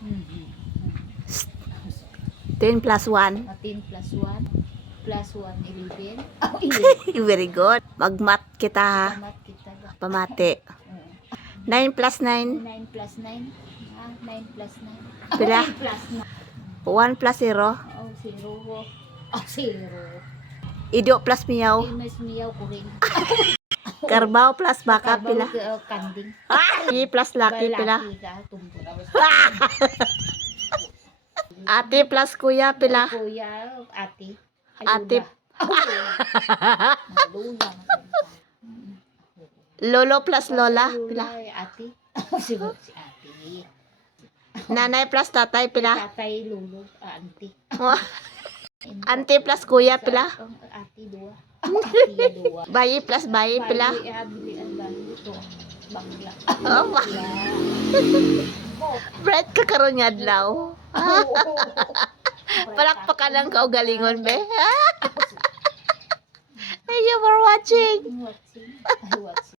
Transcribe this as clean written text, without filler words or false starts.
Mhm. 10 plus 1. 10 plus 1 plus 1, 11. Oh, 11. Very good. Mag-math kita ha. Pamat kita ba? Pamati. Oo. 9 plus 9. 9 plus 9. 9 plus 9. Pila? 9 plus 9. 1 plus 0. Oh, 0. Oh, 0. Ido plus miyaw. Mas miyaw ko rin. Karbao plus baka pila. Kanding. Laki plus laki pila. Laki ka, tumbok. Ate plus kuya pila. Kuya, ate. Ate. Lula. Lolo plus lola pila. Ate. Siguro si ate. Nanay plus tatay pila. Tatay, lulo, auntie. Ante plus kuya pila. Ate, dua. Ate, dua. Bayi plus bayi pila. Bili ang bayi ito. Bakla. Oh, Bright ka karon nga adlaw. Palakpakan lang ka og galingon be. Thank you for watching. Watching.